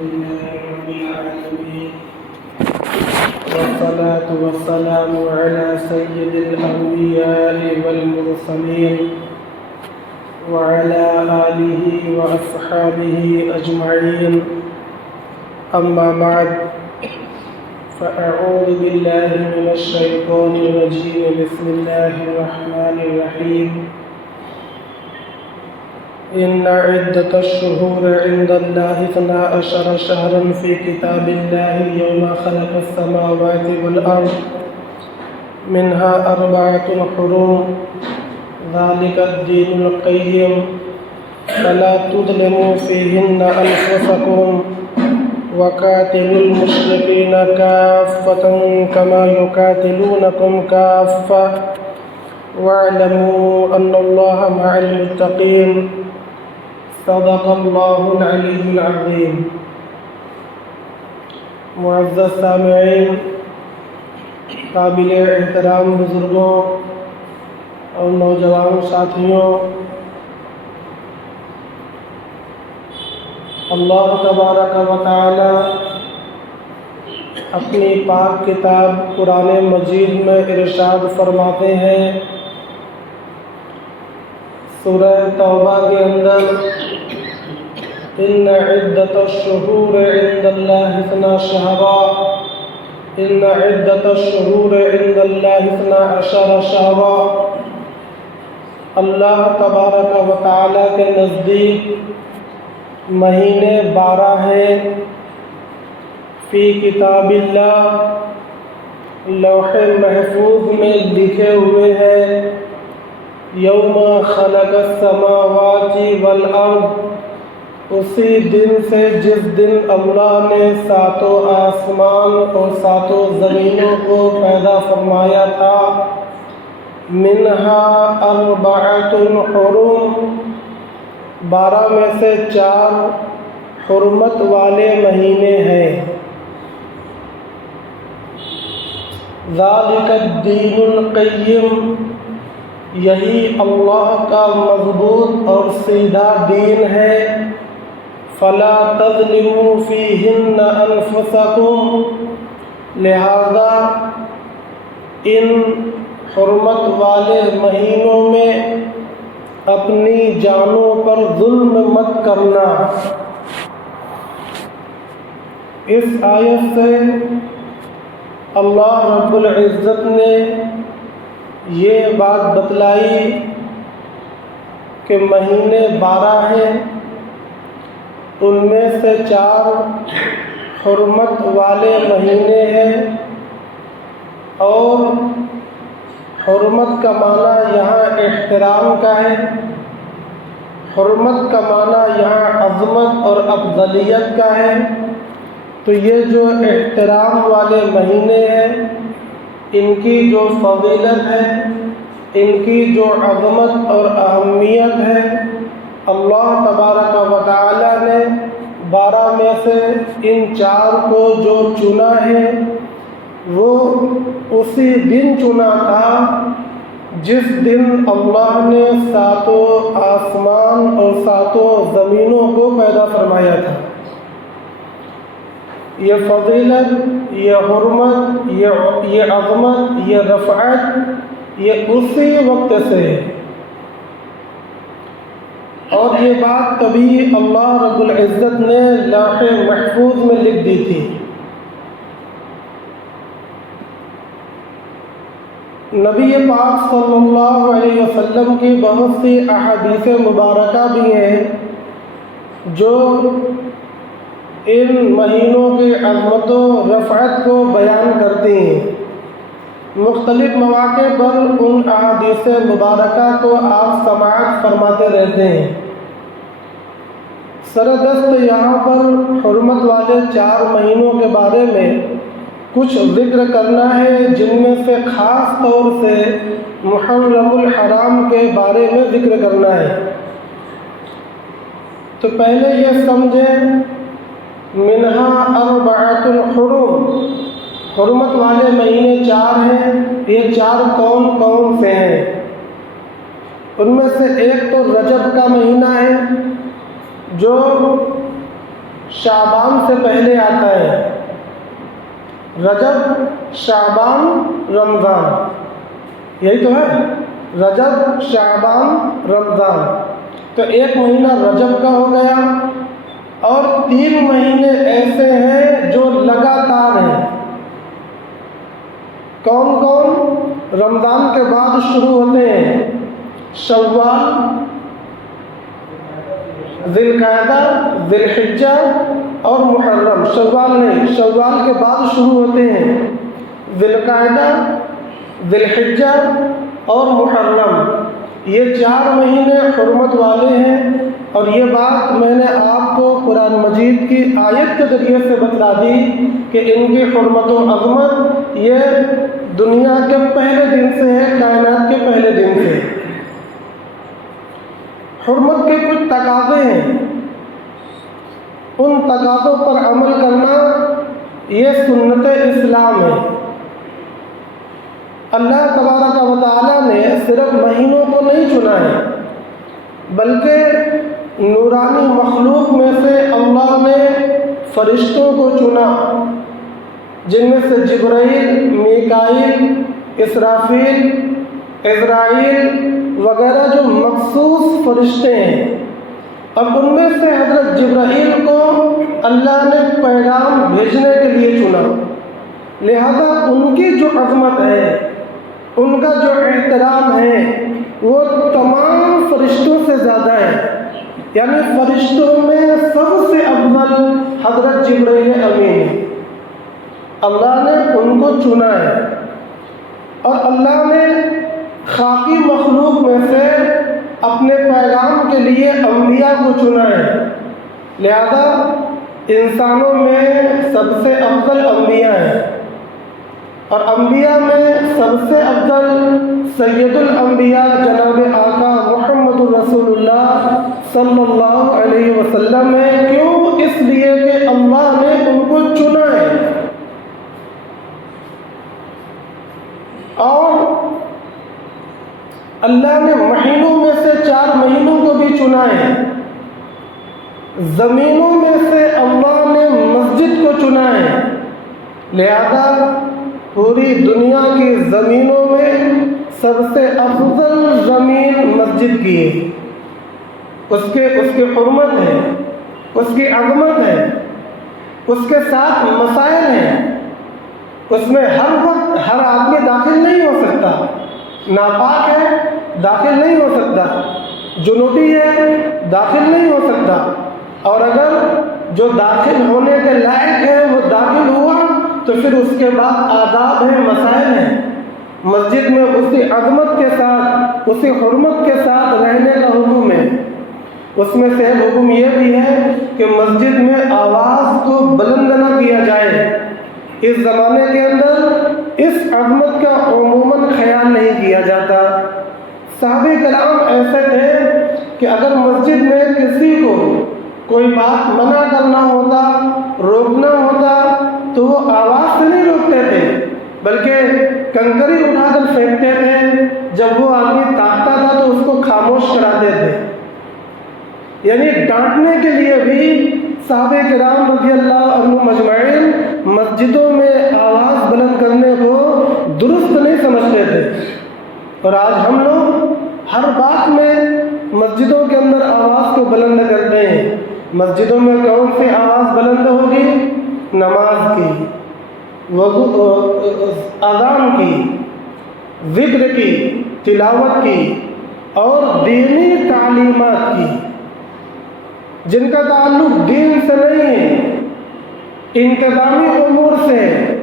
لله رب العالمين، والصلاة والسلام على سيد الأنبياء والمرسلين وعلى آله وأصحابه أجمعين. أما بعد، فأعوذ بالله من الشيطان الرجيم. بسم الله الرحمن الرحيم. إن عدة الشهور عند الله 12 شهرا في كتاب الله يوم خلق السماوات والأرض منها 4 حرم ذلك الدين القيم فلا تظلموا فيهن أنفسكم وقاتلوا المشركين كافة كما يقاتلونكم كافة واعلموا أن الله مع المتقين. صدق اللہ العلی العظیم. معزز سامعین، قابل احترام بزرگوں اور نوجوان ساتھیوں، اللہ تبارک و تعالی اپنی پاک کتاب قرآن مجید میں ارشاد فرماتے ہیں، سورہ توبہ کے اندر، ان عدت الشہور عند اللہ 12 شہرا، ان عدت الشہور عند اللہ 12 شہرا. اللہ تبارک و تعالی کے نزدیک مہینے 12 ہیں. فی کتاب اللہ، لوح محفوظ میں لکھے ہوئے ہیں. یوم خلق السماوات والارض، اسی دن سے جس دن اللہ نے 7 آسمان اور 7 زمینوں کو پیدا فرمایا تھا. منہا 4 حرم، 12 میں سے 4 حرمت والے مہینے ہیں. ذالک الدین القیم، یہی اللہ کا مضبوط اور سیدھا دین ہے. فلا تظلموا فیہن انفسکم، لہذا ان حرمت والے مہینوں میں اپنی جانوں پر ظلم مت کرنا. اس آیت سے اللہ رب العزت نے یہ بات بتلائی کہ مہینے 12 ہیں، ان میں سے 4 حرمت والے مہینے ہیں. اور حرمت کا معنی یہاں احترام کا ہے، حرمت کا معنی یہاں عظمت اور افضلیت کا ہے. تو یہ جو احترام والے مہینے ہیں، ان کی جو فضیلت ہے، ان کی جو عظمت اور اہمیت ہے، اللہ تبارک و تعالی نے 12 میں سے ان 4 کو جو چنا ہے، وہ اسی دن چنا تھا جس دن اللہ نے 7 آسمان اور 7 زمینوں کو پیدا فرمایا تھا. یہ فضیلت، یہ حرمت، یہ عظمت، یہ رفعت، یہ اسی وقت سے ہے. اور یہ بات تبھی اللہ رب العزت نے لوح محفوظ میں لکھ دی تھی. نبی پاک صلی اللہ علیہ وسلم کی بہت سی احادیث مبارکہ بھی ہیں جو ان مہینوں کی عظمت و رفعت کو بیان کرتی ہیں. مختلف مواقع پر ان احادیث مبارکہ کو آپ سماعت فرماتے رہتے ہیں. سردست یہاں پر حرمت والے 4 مہینوں کے بارے میں کچھ ذکر کرنا ہے، جن میں سے خاص طور سے محرم الحرام کے بارے میں ذکر کرنا ہے. تو پہلے یہ سمجھیں، منہا 4 حرم، حرمت والے مہینے 4 ہیں. یہ 4 کون کون سے ہیں؟ ان میں سے ایک تو رجب کا مہینہ ہے جو شعبان سے پہلے آتا ہے، رجب، شعبان، رمضان، یہی تو ہے، رجب، شعبان، رمضان۔ تو ایک مہینہ رجب کا ہو گیا، اور 3 مہینے ایسے ہیں جو لگاتار ہیں۔ کون کون؟ رمضان کے بعد شروع ہوتے ہیں شوال، ذی القعدہ، ذی الحجہ اور محرم۔ شوال نہیں، شوال کے بعد شروع ہوتے ہیں ذی القعدہ، ذی الحجہ اور محرم۔ یہ 4 مہینے حرمت والے ہیں، اور یہ بات میں نے آپ کو قرآن مجید کی آیت کے ذریعے سے بتلا دی کہ ان کی حرمت و عظمت یہ دنیا کے پہلے دن سے ہے، کائنات کے پہلے دن سے۔ حرمت کے کچھ تقاضے ہیں، ان تقاضوں پر عمل کرنا یہ سنت اسلام ہے۔ اللہ تبارک و تعالیٰ نے صرف مہینوں کو نہیں چنا ہے، بلکہ نورانی مخلوق میں سے اللہ نے فرشتوں کو چنا، جن میں سے جبرائیل، میکائیل، اسرافیل، عزرائیل وغیرہ جو مخصوص فرشتے ہیں۔ اب ان میں سے حضرت جبرائیل کو اللہ نے پیغام بھیجنے کے لیے چنا، لہذا ان کی جو عظمت ہے، ان کا جو احترام ہے، وہ تمام فرشتوں سے زیادہ ہے۔ یعنی فرشتوں میں سب سے افضل حضرت جبرائیل امین ہے۔ اللہ نے ان کو چنا ہے، اور اللہ نے خاکی مخلوق میں سے اپنے پیغام کے لیے انبیاء کو چنا ہے، لہذا انسانوں میں سب سے افضل انبیاء ہیں، اور انبیاء میں سب سے افضل سید الانبیاء جناب آقا محمد رسول اللہ صلی اللہ علیہ وسلم ہے۔ کیوں؟ اس لیے کہ اللہ نے ان کو چنا ہے، اور اللہ نے مہینوں میں سے 4 مہینوں کو بھی چنا ہے۔ زمینوں میں سے اللہ نے مسجد کو چنا ہے، لہذا پوری دنیا کی زمینوں میں سب سے افضل زمین مسجد کی ہے۔ اس کی حرمت ہے، اس کی عظمت ہے، اس کے ساتھ مسائل ہیں، اس میں ہر وقت ہر آدمی داخل نہیں ہو سکتا، ناپاک ہے داخل نہیں ہو سکتا، جنوبی ہے داخل نہیں ہو سکتا، اور اگر جو داخل ہونے کے لائق ہے وہ داخل ہوا تو پھر اس کے بعد آداب ہیں، مسائل ہیں۔ مسجد میں اسی عظمت کے ساتھ، اسی حرمت کے ساتھ رہنے کا حکم ہے۔ اس میں سے حکم یہ بھی ہے کہ مسجد میں آواز کو بلند نہ کیا جائے۔ اس زمانے کے اندر اس عظمت کا عموماً خیال نہیں کیا جاتا۔ صحابہ کرام ایسے تھے کہ اگر مسجد میں کسی کو کوئی بات منع کرنا ہوتا، روکنا ہوتا، تو وہ آواز سے نہیں روکتے تھے، بلکہ کنکری اٹھا کر پھینکتے تھے۔ جب وہ آدمی تاکتا تھا تو اس کو خاموش کراتے تھے۔ یعنی ڈانٹنے کے لیے بھی صحابہ کرام رضی اللہ عنہم اجمعین مسجدوں میں آواز بلند کرنے کو درست نہیں سمجھتے تھے، اور آج ہم لوگ ہر بات میں مسجدوں کے اندر آواز کو بلند کرتے ہیں۔ مسجدوں میں کون سی آواز بلند ہوگی؟ نماز کی، وضو، اذان کی، ذکر کی، تلاوت کی اور دینی تعلیمات کی، جن کا تعلق دین سے نہیں ہے، انتظامی امور سے ہے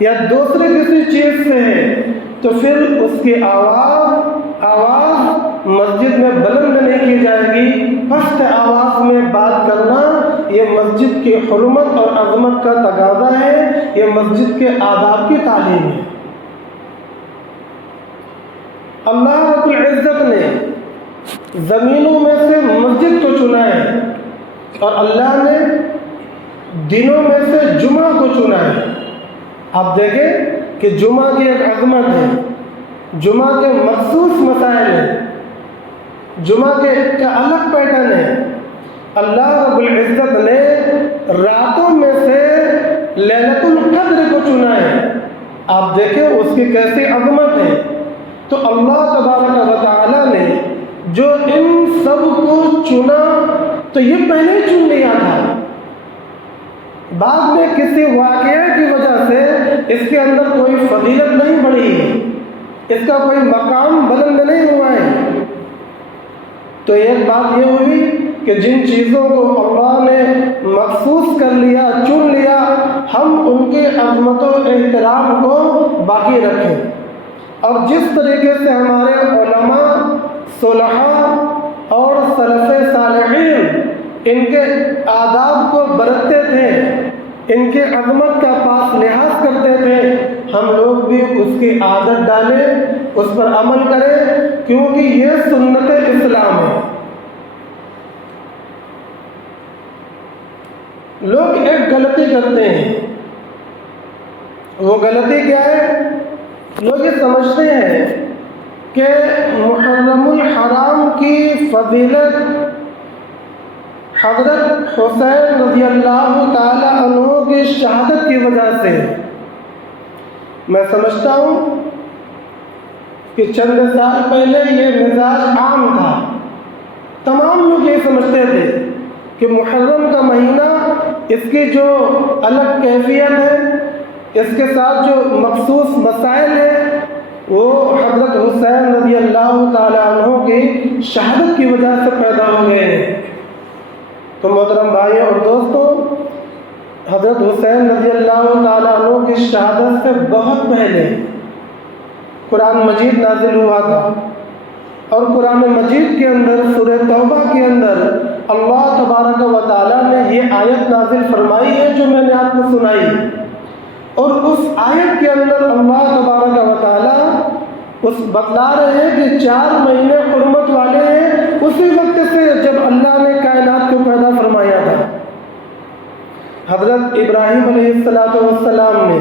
یا دوسرے کسی چیز سے ہے، تو پھر اس کی آواز مسجد میں بلند نہیں کی جائے گی۔ پست آواز میں بات کرنا یہ مسجد کی حرمت اور عظمت کا تقاضا ہے، یہ مسجد کے آداب کی تعلیم ہے۔ اللہ رب العزت نے زمینوں میں سے مسجد کو چنا ہے، اور اللہ نے دنوں میں سے جمعہ کو چنا ہے۔ آپ دیکھیں کہ جمعہ کی ایک عظمت ہے، جمعہ کے مخصوص مسائل ہیں، جمعہ کے الگ پیٹرن ہے، اللہ رب العزت نے راتوں میں سے لیلۃ القدر کو چنا ہے۔ آپ دیکھیں اس کی کیسی عظمت ہے۔ تو اللہ تبارک و تعالیٰ نے جو ان سب کو چنا تو یہ پہلے ہی چن لیا تھا، بعد میں کسی واقعے کی وجہ سے اس کے اندر کوئی فضیلت نہیں بڑھی ہے، اس کا کوئی مقام بلند نہیں ہوا ہے۔ تو ایک بات یہ ہوئی کہ جن چیزوں کو اللہ نے مخصوص کر لیا، چن لیا، ہم ان کے عظمت و احترام کو باقی رکھیں، اور جس طریقے سے ہمارے علماء، صلحاء اور سلف صالحین ان کے آداب کو برتتے تھے، ان کے عظمت کا پاس لحاظ کرتے تھے، ہم لوگ بھی اس کی عادت ڈالیں، اس پر عمل کریں، کیونکہ یہ سنت اسلام ہے۔ لوگ ایک غلطی کرتے ہیں، وہ غلطی کیا ہے؟ لوگ یہ سمجھتے ہیں کہ محرم الحرام کی فضیلت حضرت حسین رضی اللہ تعالی عنہ کی شہادت کی وجہ سے۔ میں سمجھتا ہوں کہ چند سال پہلے یہ مزاج عام تھا، تمام لوگ یہ سمجھتے تھے کہ محرم کا مہینہ، اس کی جو الگ کیفیت ہے، اس کے ساتھ جو مخصوص مسائل ہیں، وہ حضرت حسین رضی اللہ تعالی عنہ کی شہادت کی وجہ سے پیدا ہو گئے ہیں۔ تو محترم بھائیوں اور دوستوں، حضرت حسین رضی اللہ تعالی عنہ کی شہادت سے بہت پہلے قرآن مجید نازل ہوا تھا، اور قرآن مجید کے اندر سورہ توبہ کے اندر اللہ تبارک و تعالیٰ نے یہ آیت نازل فرمائی ہے جو میں نے آپ کو سنائی، اور اس آیت کے اندر اللہ تبارک و تعالیٰ اس بتلا رہے ہیں کہ 4 مہینے حرمت والے ہیں اسی وقت سے جب اللہ نے کائنات کو پیدا فرمایا تھا۔ حضرت ابراہیم علیہ السلام نے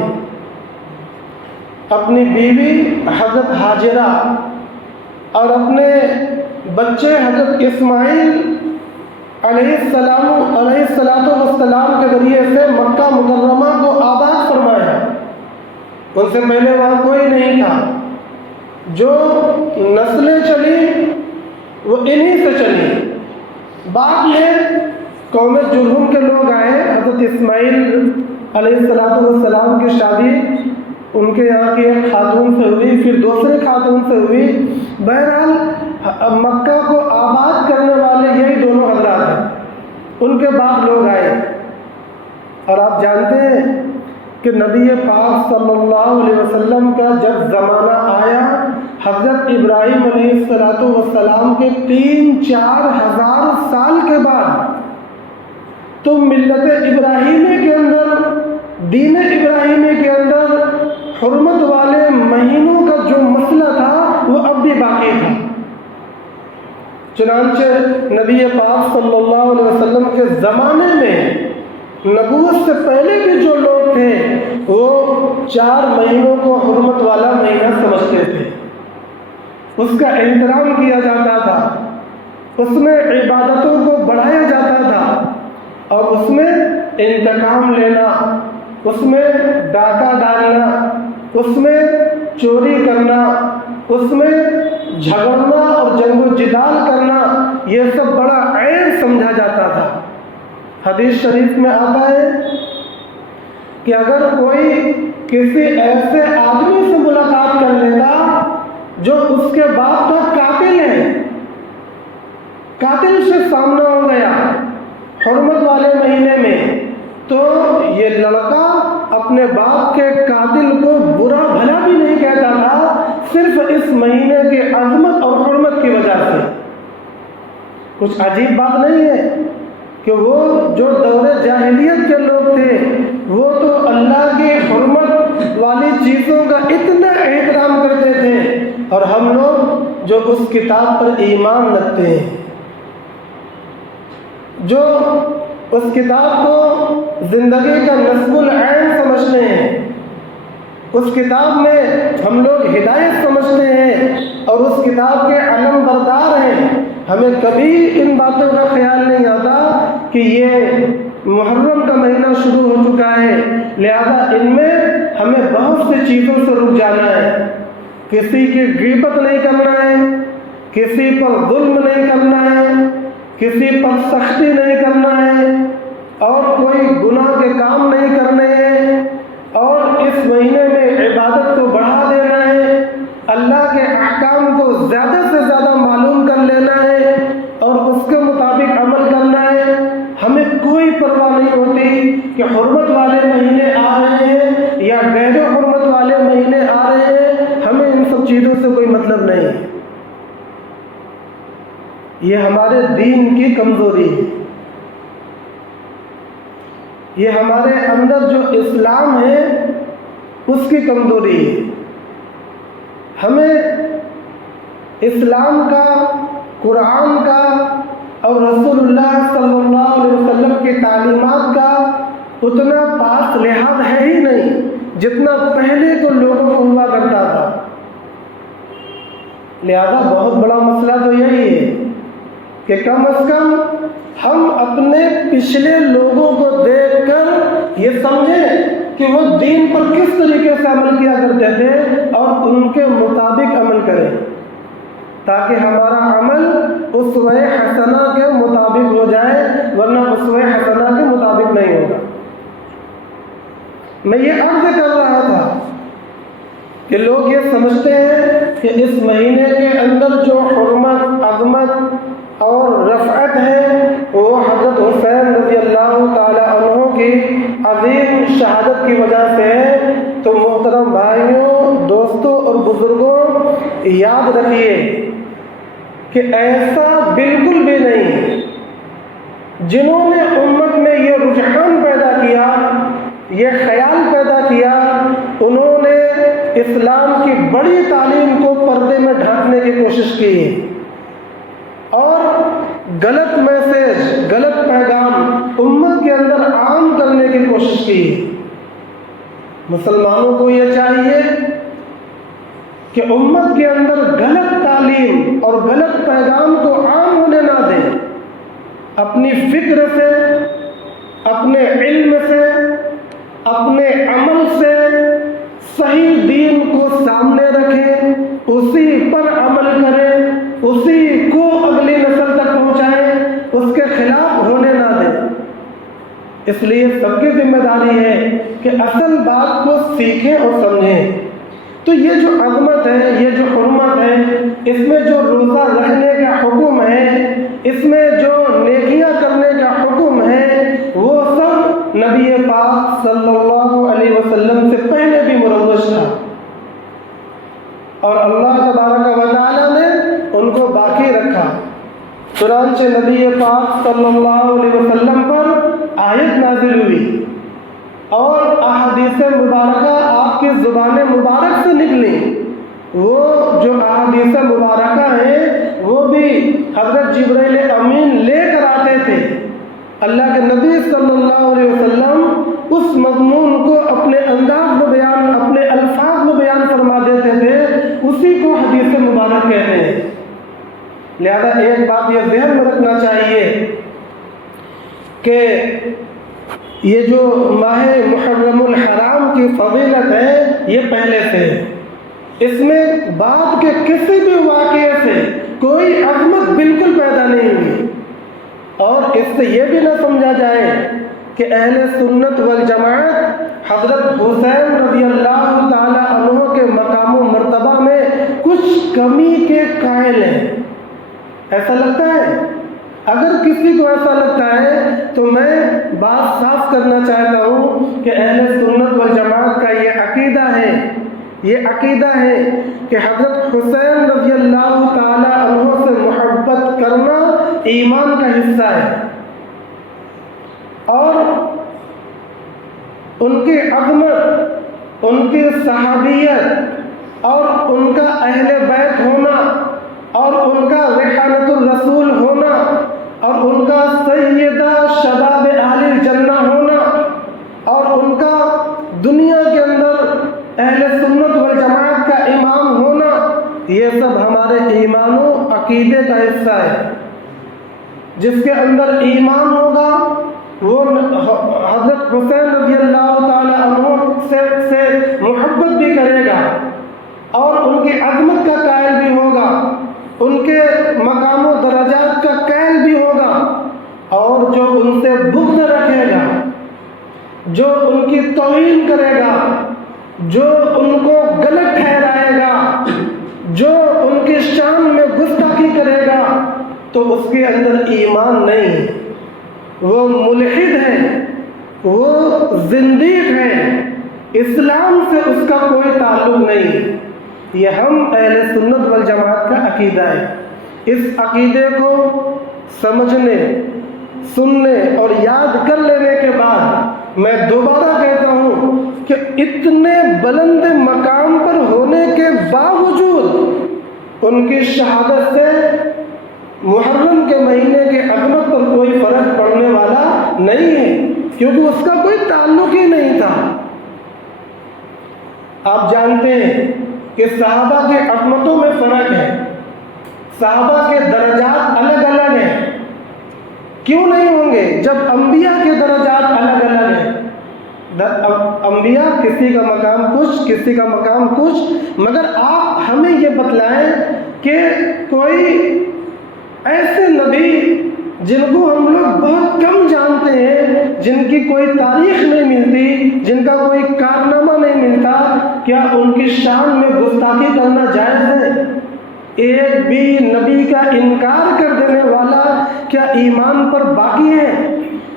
اپنی بیوی حضرت ہاجرہ اور اپنے بچے حضرت اسماعیل علیہ السلام کے ذریعے سے مکہ مکرمہ کو آباد فرمایا۔ ان سے پہلے وہاں کوئی نہیں تھا، جو نسلیں چلی وہ انہی سے چلی۔ بعد میں قوم جرہم کے لوگ آئے، حضرت اسماعیل علیہ السلام کی شادی ان کے یہاں کی ایک خاتون سے ہوئی، پھر دوسرے خاتون سے ہوئی۔ بہرحال مکہ کو آباد کرنے والے یہی دونوں حضرات ہیں، ان کے بعد لوگ آئے۔ اور آپ جانتے ہیں کہ نبی پاک صلی اللہ علیہ وسلم کا جب زمانہ آیا، حضرت ابراہیم علیہ السلام کے 3-4 ہزار سال کے بعد تو ملت ابراہیمی کے اندر، دین ابراہیمی کے اندر حرمت والے مہینوں کا جو مسئلہ تھا وہ اب بھی باقی تھا۔ چنانچہ نبی پاک صلی اللہ علیہ وسلم کے زمانے میں نبوت سے پہلے بھی جو لوگ تھے وہ 4 مہینوں کو حرمت والا مہینہ سمجھتے تھے، اس کا احترام کیا جاتا تھا، اس میں عبادتوں کو بڑھایا جاتا تھا، اور اس میں انتقام لینا، اس میں ڈاکہ ڈالنا، اس میں چوری کرنا، اس میں جھگڑنا اور جنگ و جدال کرنا، یہ سب بڑا عیب سمجھا جاتا تھا۔ حدیث شریف میں آتا ہے کہ اگر کوئی کسی ایسے آدمی سے ملاقات کر لیتا جو اس کے باپ کا قاتل ہے، قاتل سے سامنا ہو گیا حرمت والے مہینے میں، تو یہ لڑکا اپنے باپ کے قاتل کو برا بھلا بھی نہیں کہتا تھا، صرف اس مہینے کی عظمت اور حرمت کی وجہ سے۔ کچھ عجیب بات نہیں ہے کہ وہ جو دور جاہلیت کے لوگ تھے وہ تو اللہ کی حرمت والی چیزوں کا اتنا احترام کرتے تھے، اور ہم لوگ جو اس کتاب پر ایمان رکھتے ہیں، جو اس کتاب کو زندگی کا نصب العین سمجھتے ہیں، اس کتاب میں ہم لوگ ہدایت سمجھتے ہیں اور اس کتاب کے علم بردار ہیں، ہمیں کبھی ان باتوں کا خیال نہیں آتا کہ یہ محرم کا مہینہ شروع ہو چکا ہے، لہذا ان میں ہمیں بہت سی چیزوں سے رک جانا ہے۔ کسی کی غیبت نہیں کرنا ہے، کسی پر ظلم نہیں کرنا ہے، کسی پر سختی نہیں کرنا ہے، اور کوئی گناہ کے کام نہیں کرنے ہیں، اور اس مہینے میں عبادت کو بڑھا دینا ہے، اللہ کے احکام کو زیادہ سے زیادہ معلوم کر لینا ہے اور اس کے مطابق عمل کرنا ہے۔ ہمیں کوئی پرواہ نہیں ہوتی کہ حرمت والے مہینے آ رہے ہیں یا غیر حرمت والے مہینے آ رہے ہیں، ہمیں ان سب چیزوں سے کوئی مطلب نہیں ہے۔ یہ ہمارے دین کی کمزوری ہے، یہ ہمارے اندر جو اسلام ہے اس کی کمزوری ہے۔ ہمیں اسلام کا، قرآن کا اور رسول اللہ صلی اللہ علیہ وسلم کی تعلیمات کا اتنا پاس لحاظ ہے ہی نہیں جتنا پہلے تو لوگوں کو ہوا کرتا تھا۔ لہذا بہت بڑا مسئلہ تو یہی ہے کہ کم از کم ہم اپنے پچھلے لوگوں کو دیکھ کر یہ سمجھیں کہ وہ دین پر کس طریقے سے عمل کیا کرتے تھے اور ان کے مطابق عمل کریں، تاکہ ہمارا عمل اسوہ حسنہ کے مطابق ہو جائے، ورنہ اسوہ حسنہ کے مطابق نہیں ہوگا۔ میں یہ عرض کر رہا تھا کہ لوگ یہ سمجھتے ہیں کہ اس مہینے کے اندر جو حرمت، عظمت اور رفعت ہے وہ حضرت حسین رضی اللہ تعالی عنہ کی عظیم شہادت کی وجہ سے ہے۔ تو محترم بھائیوں، دوستوں اور بزرگوں، یاد رکھیے کہ ایسا بالکل بھی نہیں ہے۔ جنہوں نے امت میں یہ رجحان پیدا کیا، یہ خیال پیدا کیا، انہوں نے اسلام کی بڑی تعلیم کو پردے میں ڈھانپنے کی کوشش کی اور غلط میسج، غلط پیغام امت کے اندر عام کرنے کی کوشش کی۔ مسلمانوں کو یہ چاہیے کہ امت کے اندر غلط تعلیم اور غلط پیغام کو عام ہونے نہ دیں، اپنی فکر سے، اپنے علم سے، اپنے عمل سے صحیح دین کو سامنے رکھیں، اسی پر عمل کریں، اسی کو اگلی نسل تک پہنچائیں، اس کے خلاف ہونے نہ دیں۔ اس لیے سب کی ذمہ داری ہے کہ اصل بات کو سیکھیں اور سمجھیں۔ تو یہ جو عظمت ہے، یہ جو حرمت ہے، اس میں جو روزہ رکھنے کا حکم ہے، اس میں جو نیکیاں کرنے کا حکم ہے، وہ سب نبی پاک صلی اللہ علیہ وسلم سے پہلے بھی مروج تھا، اور اللہ تبارک و تعالیٰ نے ان کو باقی رکھا۔ چنانچہ نبی پاک صلی اللہ علیہ وسلم پر آیت نازل ہوئی اور احادیث مبارکہ آپ کی زبان مبارک سے نکلی۔ وہ جو احادیث مبارکہ ہیں وہ بھی حضرت جبرائیل امین لے کر آتے تھے۔ اللہ کے نبی صلی اللہ علیہ وسلم اس مضمون کو اپنے انداز میں بیان، اپنے الفاظ میں بیان فرما دیتے تھے، اسی کو حدیث مبارک کہتے ہیں۔ لہذا ایک بات یہ ذہن میں رکھنا چاہیے کہ یہ جو ماہ محرم الحرام کی فضیلت ہے یہ پہلے سے ہے، اس میں بعد کے کسی بھی واقعے سے کوئی عظمت بالکل پیدا نہیں ہوئی، اور اس سے یہ بھی نہ سمجھا جائے کہ اہل سنت والجماعت حضرت حسین رضی اللہ تعالی عنہ کے مقام و مرتبہ میں کچھ کمی کے قائل ہیں۔ ایسا لگتا ہے؟ اگر کسی کو ایسا لگتا ہے تو میں بات صاف کرنا چاہتا ہوں کہ اہل سنت والجماعت کا یہ عقیدہ ہے، یہ عقیدہ ہے کہ حضرت حسین رضی اللہ تعالی عنہ سے محبت کرنا ایمان کا حصہ ہے، اور ان کی عظمت، ان کی صحابیت اور ان کا اہل بیت ہونا اور ان کا ریحانۃ الرسول ہونا اور ان کا سیدہ شباب اہل الجنہ ہونا اور ان کا دنیا کے اندر اہل سنت والجماعت کا امام ہونا، یہ سب ہمارے ایمان و عقیدے کا حصہ ہے۔ جس کے اندر ایمان ہوگا وہ حضرت حسین رضی اللہ تعالی عنہ سے محبت بھی کرے گا اور ان کی عظمت کا قائل بھی ہوگا، ان کے مقام و درجات کا قائل بھی ہوگا، اور جو ان سے بغض رکھے گا، جو ان کی توہین کرے گا، جو ان کو غلط ٹھہرائے گا، جو ان کی شان میں گستاخی کرے گا، تو اس کے اندر ایمان نہیں ہے، وہ ملحد ہے، وہ زندیق ہے، اسلام سے اس کا کوئی تعلق نہیں۔ یہ ہم اہل سنت والجماعت کا عقیدہ ہے۔ اس عقیدے کو سمجھنے، سننے اور یاد کر لینے کے بعد میں دوبارہ کہتا ہوں کہ اتنے بلند مقام پر ہونے کے باوجود ان کی شہادت سے محرم کے مہینے کے عظمت پر کوئی فرق پڑنے والا نہیں ہے، کیونکہ اس کا کوئی تعلق ہی نہیں تھا۔ آپ جانتے ہیں کہ صحابہ کے عظمتوں میں فرق ہے، صحابہ کے درجات الگ الگ ہیں۔ کیوں نہیں ہوں گے جب انبیاء کے درجات الگ الگ ہیں؟ انبیاء کسی کا مقام کچھ، کسی کا مقام کچھ، مگر آپ ہمیں یہ بتلائیں کہ کوئی ایسے نبی جن کو ہم لوگ بہت کم جانتے ہیں، جن کی کوئی تاریخ نہیں ملتی، جن کا کوئی کارنامہ نہیں ملتا، کیا ان کی شان میں گستاخی کرنا جائز ہے؟ ایک بھی نبی کا انکار کر دینے والا کیا ایمان پر باقی ہے؟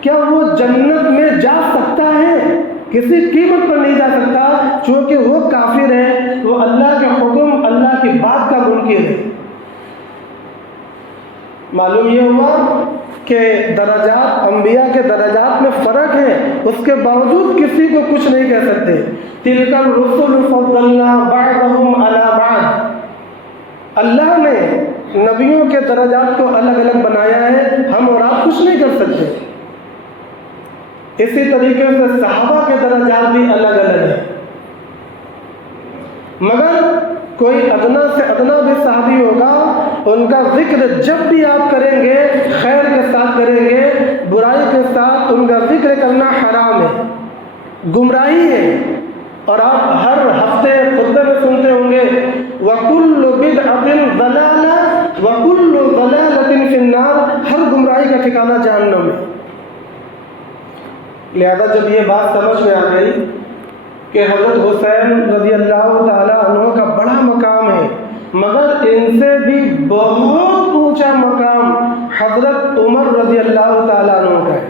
کیا وہ جنت میں جا سکتا ہے؟ کسی قیمت پر نہیں جا سکتا، چونکہ وہ کافر ہے، وہ اللہ کے حکم، اللہ کی بات کا منکر ہے۔ معلوم یہ ہوا کہ درجات، انبیاء کے درجات میں فرق ہے، اس کے باوجود کسی کو کچھ نہیں کہہ سکتے۔ تلک الرسل فضلنا بعضهم علی بعض، اللہ نے نبیوں کے درجات کو الگ الگ بنایا ہے، ہم اور آپ کچھ نہیں کر سکتے۔ اسی طریقے سے صحابہ کے درجات بھی الگ الگ ہیں، مگر کوئی ادنا سے ادنا بھی صحابی ہوگا، ان کا ذکر جب بھی آپ کریں گے خیر کے ساتھ کریں گے، برائی کے ساتھ ان کا ذکر کرنا حرام ہے، گمراہی ہے۔ اور آپ ہر ہفتے خطبے میں سنتے ہوں گے وَكُلُّ بِدْعَةٍ ضَلَالَةٍ وَكُلُّ ضَلَالَةٍ فِي النَّارِ، ہر گمراہی کا ٹھکانہ جہنم ہے۔ لہذا جب یہ بات سمجھ میں آ گئی کہ حضرت حسین رضی اللہ تعالی عنہ کا بڑا مقام ہے، مگر ان سے بھی بہت اونچا مقام حضرت عمر رضی اللہ تعالی عنہ کا ہے،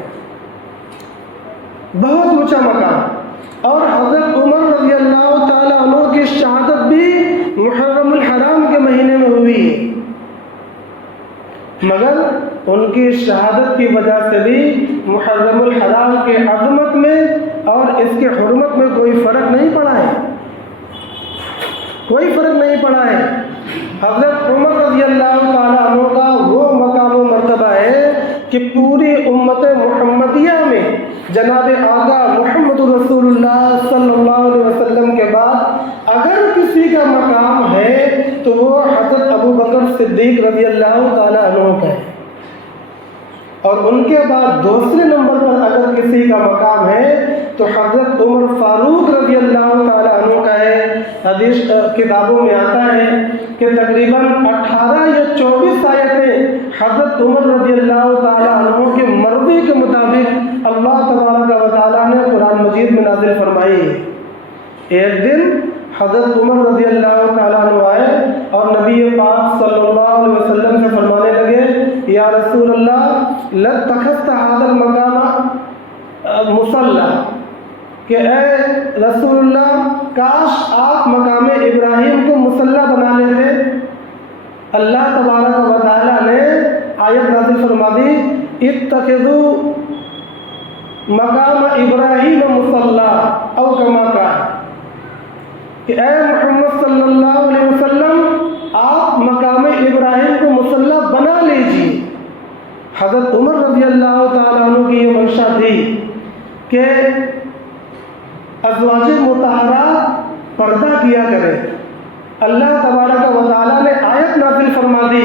بہت اونچا مقام، اور حضرت عمر رضی اللہ تعالی عنہ کی شہادت بھی محرم الحرام کے مہینے میں ہوئی ہے، مگر ان کی شہادت کی وجہ سے بھی محرم الحرام کے عظمت میں اور اس کے حرمت میں کوئی فرق نہیں پڑا ہے، کوئی فرق نہیں پڑا ہے۔ حضرت عمر رضی اللہ تعالیٰ عنہ کا وہ مقام و مرتبہ ہے کہ پوری امت محمدیہ میں جناب آقا محمد رسول اللہ صلی اللہ علیہ وسلم کے بعد اگر کسی کا مقام ہے تو وہ حضرت ابو بکر صدیق رضی اللہ تعالیٰ عنہ کا ہے، اور ان کے بعد دوسرے نمبر پر اگر کسی کا مقام ہے تو حضرت عمر فاروق رضی اللہ تعالیٰ عنہ کا ہے۔ حدیث کتابوں میں آتا ہے کہ تقریباً 18 یا 24 آیتیں حضرت عمر رضی اللہ تعالیٰ عنہ کی مرضی کے مطابق اللہ تبارک و تعالیٰ نے قرآن مجید میں نازل فرمائی ہے۔ ایک دن حضرت عمر رضی اللہ تعالیٰ عنہ آئے اور نبی پاک صلی اللہ علیہ وسلم سے فرمانے لگے یا رسول اللہ لاتخذت هذا المقام مصلی، کہ اے رسول اللہ کاش آپ مقام ابراہیم کو مصلی بنا لیتے۔ اللہ تبارک و تعالیٰ نے آیت نازل فرما دی اتخذوا مقام ابراہیم مصلی او کما قال، کہ اے محمد صلی اللہ علیہ وسلم آپ مقام ابراہیم کو مصلی بنا لیجیے۔ حضرت عمر رضی اللہ تعالیٰ عنہ کی یہ منشا تھی کہ ازواج مطہرات پردہ کیا کریں۔ اللہ تبارک و تعالیٰ نے آیت نازل فرما دی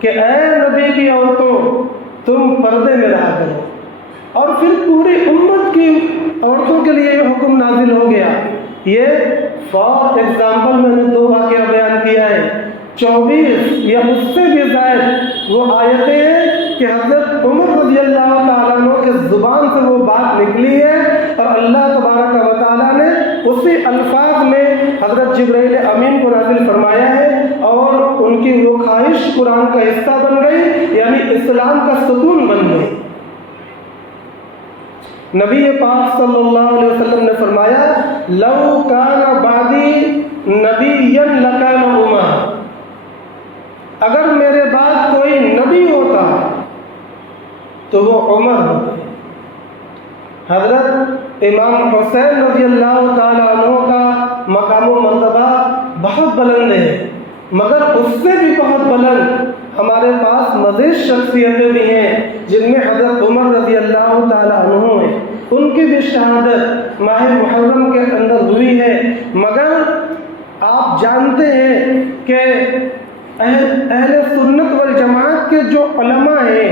کہ اے نبی کی عورتوں تم پردے میں رہا کرو. اور پھر پوری امت کی عورتوں کے لیے یہ حکم نازل ہو گیا. یہ فار ایگزامپل میں نے 2 واقعہ بیان کیا ہے. 24 یا اس سے بھی زائد وہ آیتیں ہیں کہ حضرت عمر رضی اللہ تعالیٰ عنہ کے زبان سے وہ بات نکلی ہے اور اللہ تبارک و تعالیٰ نے اسی الفاظ میں حضرت جبرائیل امین کو نازل فرمایا ہے اور ان کی وہ خواہش قرآن کا حصہ بن گئی، یعنی اسلام کا ستون بن گئی. نبی پاک صلی اللہ علیہ وسلم نے فرمایا لو کان بعدی نبیا لکان عمر، اگر میرے بعد کوئی نبی ہوتا تو وہ عمر ہوتا. حضرت امام حسین رضی اللہ تعالیٰ عنہ کا مقام و مرتبہ بہت بلند ہے، مگر اس سے بھی بہت بلند ہمارے پاس مزید شخصیتیں بھی ہیں جن میں حضرت عمر رضی اللہ تعالیٰ عنہ ہیں. ان کی بھی شہادت ماہ محرم کے اندر ہوئی ہے. مگر آپ جانتے ہیں کہ اہل سنت والجماعت کے جو علماء ہیں،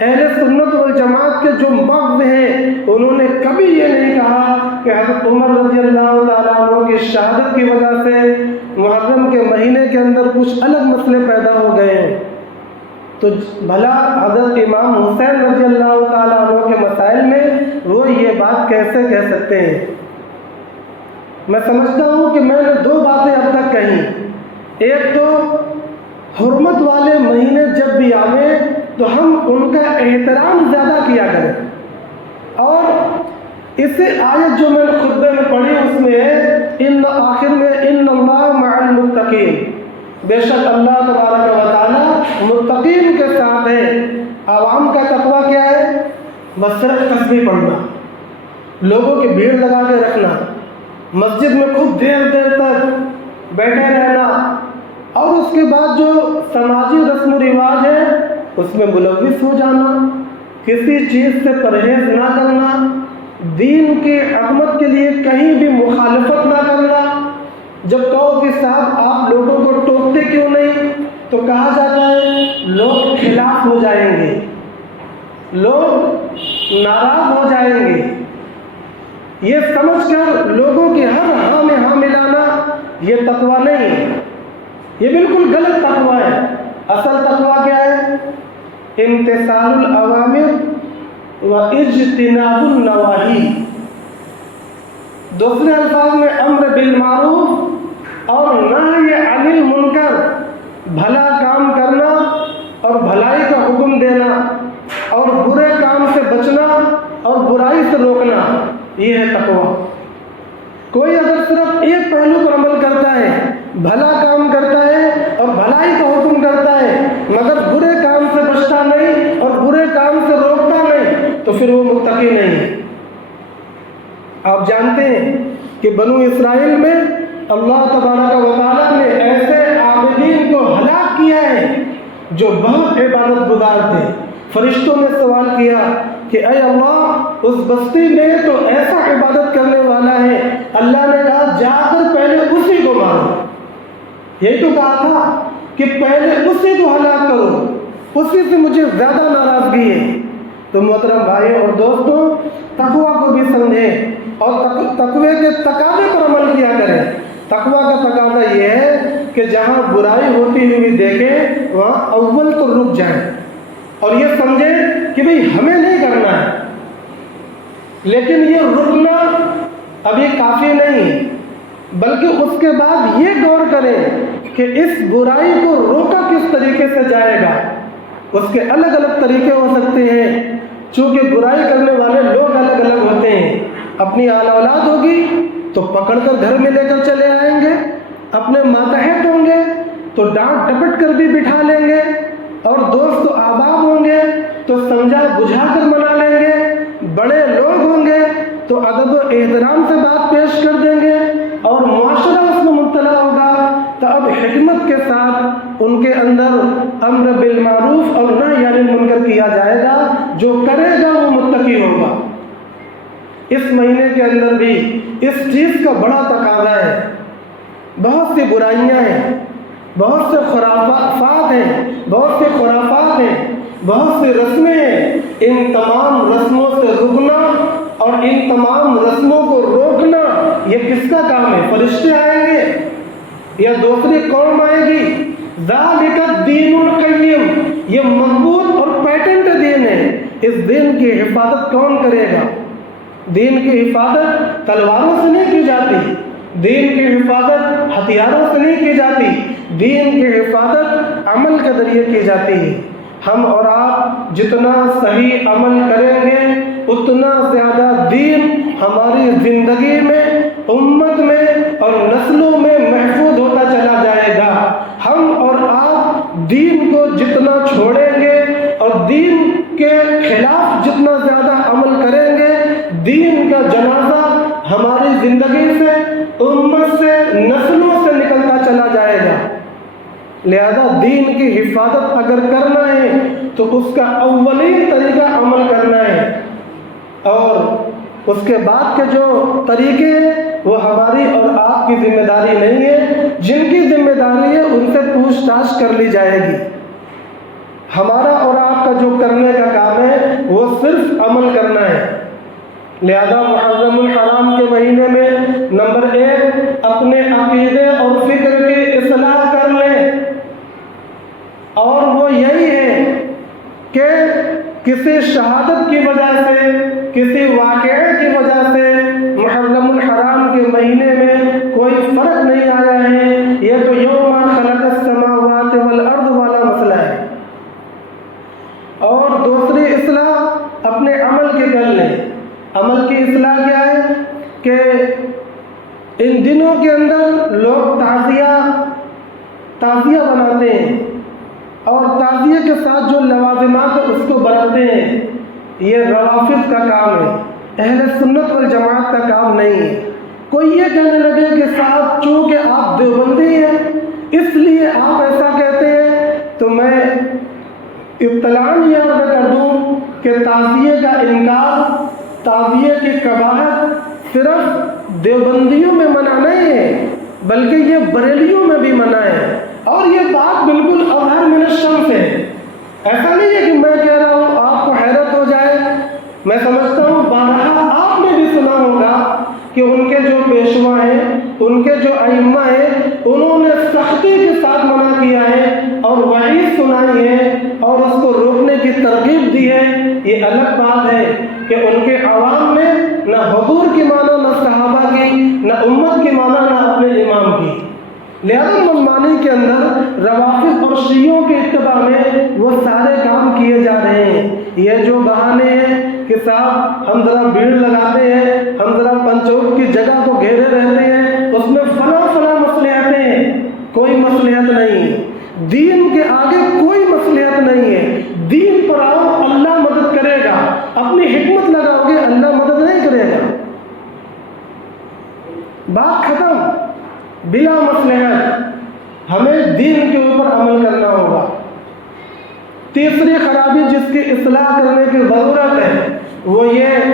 اہل سنت والجماعت کے جو مغز ہیں، انہوں نے کبھی یہ نہیں کہا کہ حضرت عمر رضی اللہ تعالیٰ عنہ کی شہادت کی وجہ سے محرم کے مہینے کے اندر کچھ الگ مسئلے پیدا ہو گئے ہیں. تو بھلا حضرت امام حسین رضی اللہ تعالیٰ عنہ کے مسائل میں وہ یہ بات کیسے کہہ سکتے ہیں؟ میں سمجھتا ہوں کہ میں نے 2 باتیں اب تک کہیں. ایک تو حرمت والے مہینے جب بھی آئیں تو ہم ان کا احترام زیادہ کیا کریں. اور اس آیت جو میں نے خطبے میں پڑھی اس میں ان آخر میں ان اللہ مع المتقین، بے شک اللہ تبارک و تعالیٰ متقین کے ساتھ ہے. عوام کا تقویٰ کیا ہے؟ بس صرف تسبیح پڑھنا، لوگوں کی بھیڑ لگا کے رکھنا، مسجد میں خود دیر دیر تک بیٹھے رہنا، اور اس کے بعد جو سماجی رسم و رواج ہے اس میں ملوث ہو جانا، کسی چیز سے پرہیز نہ کرنا، دین کی عظمت کے لیے کہیں بھی مخالفت نہ کرنا. جب کہو کہ صاحب آپ لوگوں کو ٹوکتے کیوں نہیں، تو کہا جاتا ہے لوگ خلاف ہو جائیں گے، لوگ ناراض ہو جائیں گے. یہ سمجھ کر لوگوں کے ہر ہاں میں ہاں ملانا یہ تقویٰ نہیں ہے، یہ بالکل غلط تقویٰ ہے. اصل تقویٰ کیا ہے؟ امتثال الاوامر و اجتناب النواہی. دوسرے الفاظ میں امر بالمعروف اور نہی عن المنکر، بھلا کام کرنا اور بھلائی کا حکم دینا اور برے کام سے بچنا اور برائی سے روکنا، یہ ہے تقویٰ. کوئی اگر صرف ایک پہلو پر عمل کرتا ہے، بھلا کام کرتا ہے اور بھلائی کا حکم کرتا ہے، مگر برے کام سے بچتا نہیں اور برے کام سے روکتا نہیں، تو پھر وہ متقی نہیں ہے. آپ جانتے ہیں کہ بنو اسرائیل میں اللہ تبارک و تعالیٰ نے ایسے عابدین کو ہلاک کیا ہے جو بہت عبادت گزار تھے. فرشتوں نے سوال کیا کہ اے اللہ اس بستی میں تو ایسا عبادت کرنے والا ہے. اللہ نے کہا جا کر پہلے اسی کو مارو. یہی تو کہا تھا کہ پہلے اسی کو ہلاک کرو، اسی سے مجھے زیادہ ناراضگی ہے. تو محترم بھائی اور دوستوں، تقویٰ کو بھی سمجھیں اور تقوی کے تقاضے پر عمل کیا کریں. تقویٰ کا تقاضا یہ ہے کہ جہاں برائی ہوتی ہوئی دیکھیں وہاں اول تو رک جائیں اور یہ سمجھیں کہ بھئی ہمیں نہیں کرنا ہے. لیکن یہ رکنا ابھی کافی نہیں، بلکہ اس کے بعد یہ غور کریں کہ اس برائی کو روکا کس طریقے سے جائے گا. اس کے الگ الگ طریقے ہو سکتے ہیں، چونکہ برائی کرنے والے لوگ الگ الگ ہوتے ہیں. اپنی آل اولاد ہوگی تو پکڑ کر گھر میں لے کر چلے آئیں گے، اپنے ماتحت ہوں گے تو ڈانٹ ڈپٹ کر بھی بٹھا لیں گے، اور دوست و احباب ہوں گے تو سمجھا بجھا کر منا لیں گے، بڑے لوگ ہوں گے تو ادب و احترام سے بات پیش کر دیں گے، اور معاشرہ اس میں مبتلا ہوگا تو اب حکمت کے ساتھ ان کے اندر امر بالمعروف اور نہی عن المنکر کیا جائے گا. جو کرے گا وہ متقی ہوگا. اس مہینے کے اندر بھی اس چیز کا بڑا تقاضا ہے. بہت سی برائیاں ہیں، بہت سے خرافات ہیں، بہت سے خرافات ہیں. بہت سی رسمیں ہیں، ان تمام رسموں سے رکنا اور ان تمام رسموں کو روکنا یہ کس کا کام ہے؟ فرشتے آئیں گے یا دوسری قوم آئے گی؟ ذالک الدین القیم، یہ مضبوط اور پیٹنٹ دین ہے۔ اس دین کی حفاظت کون کرے گا؟ دین کی حفاظت تلواروں سے نہیں کی جاتی، دین کی حفاظت ہتھیاروں سے نہیں کی جاتی، دین کی حفاظت عمل کے ذریعے کی جاتی ہے۔ ہم اور آپ جتنا صحیح عمل کریں گے اتنا زیادہ دین ہماری زندگی میں، امت میں اور نسلوں میں محفوظ ہوتا چلا جائے گا۔ ہم اور آپ دین کو جتنا چھوڑیں گے اور دین کے خلاف جتنا زیادہ عمل کریں گے، دین کا جنازہ ہماری زندگی سے، امت سے، نسلوں سے نکلتا چلا جائے گا۔ لہذا دین کی حفاظت اگر کرنا ہے تو اس کا اولین طریقہ عمل کرنا ہے، اور اس کے بعد کے جو طریقے ہیں وہ ہماری اور آپ کی ذمہ داری نہیں ہے۔ جن کی ذمہ داری ہے ان سے پوچھ تاچھ کر لی جائے گی۔ ہمارا اور آپ کا جو کرنے کا کام ہے وہ صرف عمل کرنا ہے۔ لہذا محرم الحرام کے مہینے میں نمبر 1 اپنے عقیدے اور فکر کی اصلاح کر لیں، اور وہ یہی ہے کہ کسی شہادت کی وجہ سے، کسی واقعے کی وجہ سے محرم الحرام کے مہینے میں کوئی فرق نہیں آیا ہے۔ یہ تو یوم خلق السماوات والارض والا مسئلہ ہے۔ اور دوسری اصلاح اپنے عمل کی کر لیں۔ عمل کی اصلاح کیا ہے کہ ان دنوں کے اندر لوگ تعزیہ بناتے ہیں، اور تعزیے کے ساتھ جو لوازمات ہیں اس کو برتتے ہیں۔ یہ روافض کا کام ہے، اہل سنت والجماعت کا کام نہیں ہے۔ کوئی یہ کہنے لگے کہ صاحب چونکہ آپ دیوبندی ہیں اس لیے آپ ایسا کہتے ہیں، تو میں اطلاع یہ عرض کر دوں کہ تعزیے کا انکار، تعزیے کی قباحت صرف دیوبندیوں میں منع نہیں ہے بلکہ یہ بریلیوں میں بھی منع ہے، اور یہ بات بالکل اظہر من الشمس ہے۔ ایسا نہیں ہے کہ میں کہہ رہا ہوں آپ کو حیرت ہو جائے۔ میں سمجھتا ہوں بارہا آپ نے بھی سنا ہوگا کہ ان کے جو پیشوا ہیں، ان کے جو ائمہ ہیں، انہوں نے سختی کے ساتھ منع کیا ہے اور وعید سنائی ہے اور اس کو روکنے کی ترغیب دی ہے۔ یہ الگ بات ہے کہ ان کے عوام میں نہ حضور کی مانا، نہ صحابہ کی، نہ امت کی مانا، نہ اپنے امام کی۔ لہذا منمانی کے اندر روافض اور شیعوں کے اتباع میں وہ سارے کام کیے جا رہے ہیں۔ یہ جو بہانے ہیں کہ صاحب ہم ذرا بھیڑ لگاتے ہیں، ہم ذرا پنچوک کی جگہ کو گھیرے رہتے ہیں، اس میں فلاں مصلحتیں ہیں، کوئی مصلحت نہیں ہے۔ دین کے آگے کوئی مصلحت نہیں ہے۔ دین پر آؤ، اللہ مدد کرے گا۔ اپنی حکمت لگاؤ گے، اللہ مدد نہیں کرے گا۔ بات ختم۔ بلا مصلحت ہمیں دین کے اوپر عمل کرنا ہوگا۔ تیسری خرابی جس کی اصلاح کرنے کی ضرورت ہے وہ یہ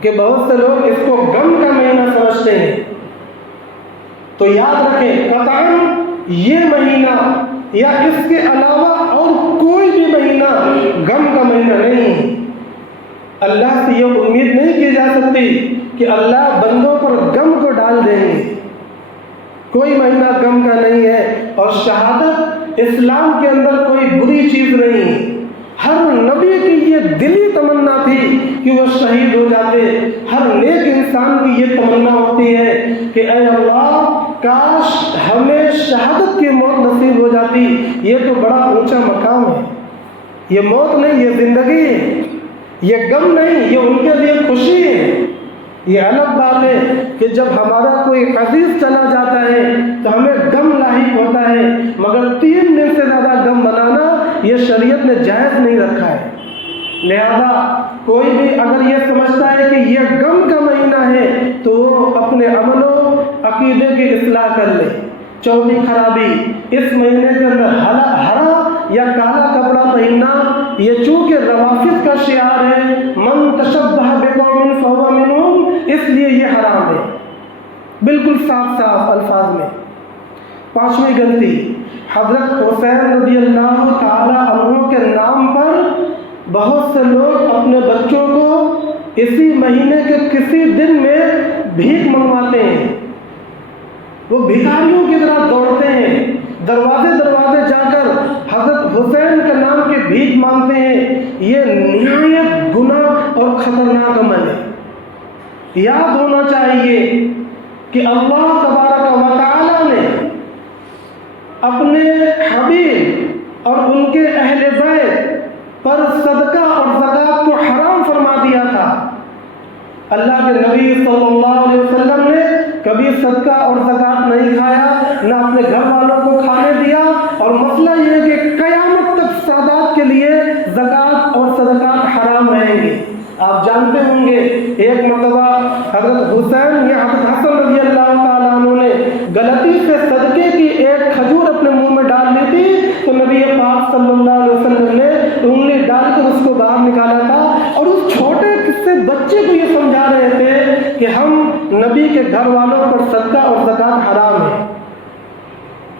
کہ بہت سے لوگ اس کو غم کا مہینہ سمجھتے ہیں۔ تو یاد رکھیں قطعاً یہ مہینہ یا اس کے علاوہ اور کوئی بھی مہینہ غم کا مہینہ نہیں ہے۔ اللہ سے یہ امید نہیں کی جا سکتی کہ اللہ بندوں پر غم کو ڈال دیں گے۔ کوئی مہینہ غم کا نہیں ہے، اور شہادت اسلام کے اندر کوئی بری چیز نہیں ہے۔ ہر نبی کی یہ دلی تمنا تھی کہ وہ شہید ہو جاتے۔ ہر نیک انسان کی یہ تمنا ہوتی ہے کہ اے اللہ کاش ہمیں شہادت کی موت نصیب ہو جاتی۔ یہ تو بڑا اونچا مقام ہے۔ یہ موت نہیں، یہ زندگی ہے۔ یہ غم نہیں، یہ ان کے لیے خوشی ہے۔ یہ الگ بات ہے کہ جب ہمارا کوئی عزیز چلا جاتا ہے تو ہمیں غم لاحق ہوتا ہے، مگر 3 دن سے زیادہ غم منانا یہ شریعت نے جائز نہیں رکھا ہے۔ لہذا کوئی بھی اگر یہ سمجھتا ہے کہ یہ غم کا مہینہ ہے تو وہ اپنے عمل و عقیدے کی اصلاح کر لے۔ چوتھی خرابی، اس مہینے کے اندر ہرا یا کالا کپڑا پہننا، یہ چونکہ روافض کا شعار ہے من تشبہ بقوم فہو منہم، اس لیے یہ حرام ہے، بالکل صاف الفاظ میں۔ 5ویں غلطی، حضرت حسین رضی اللہ تعالی عنہ کے نام پر بہت سے لوگ اپنے بچوں کو اسی مہینے کے کسی دن میں بھیک منگواتے ہیں، وہ بھکاریوں کی طرح دوڑتے ہیں، دروازے دروازے جا کر حضرت حسین کے نام کی بھیک مانگتے ہیں۔ یہ نہایت گناہ اور خطرناک عمل ہے۔ یاد ہونا چاہیے کہ اللہ تبارک و تعالی نے اپنے حبیب اور ان کے اہل بیت پر صدقہ اور زکوٰۃ کو حرام فرما دیا تھا۔ اللہ کے نبی صلی اللہ علیہ وسلم نے کبھی صدقہ اور زکوٰۃ نہیں کھایا، نہ اپنے گھر والوں کو کھانے دیا، اور مسئلہ یہ ہے کہ قیامت تک سادات کے لیے زکوٰۃ اور صدقات حرام رہیں گے۔ آپ جانتے ہوں گے ایک مرتبہ حضرت حسین یا حضرت حسن رضی اللہ تعالیٰ عنہ نے غلطی سے صدقے کی ایک کھجور اپنے منہ میں ڈال لی تھی، تو نبی پاک صلی اللہ علیہ وسلم نے انگلی ڈال کر اس کو باہر نکالا تھا، اور اس چھوٹے سے بچے کو یہ سمجھا رہے تھے کہ ہم نبی کے گھر والوں پر صدقہ اور زکوٰۃ حرام ہے،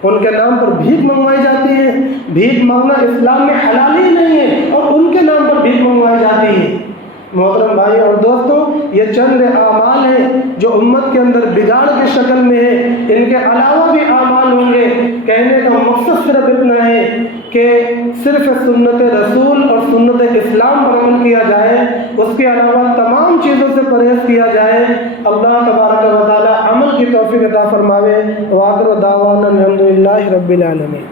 ان کے نام پر بھیک منگوائی جاتی ہے۔ بھیک مانگنا اسلام میں حلال ہی نہیں ہے، اور ان کے نام پر بھیک منگوائی جاتی ہے۔ محترم بھائی اور دوستوں، یہ چند اعمال ہیں جو امت کے اندر بگاڑ کی شکل میں ہے، ان کے علاوہ بھی اعمال ہوں گے۔ کہنے کا مقصد صرف اتنا ہے کہ صرف سنت رسول اور سنت اسلام پر عمل کیا جائے، اس کے علاوہ تمام چیزوں سے پرہیز کیا جائے۔ اللہ تبارک و تعالی عمل کی توفیق عطا فرماوے۔ وآخر دعوانا الحمدللہ رب العالمین۔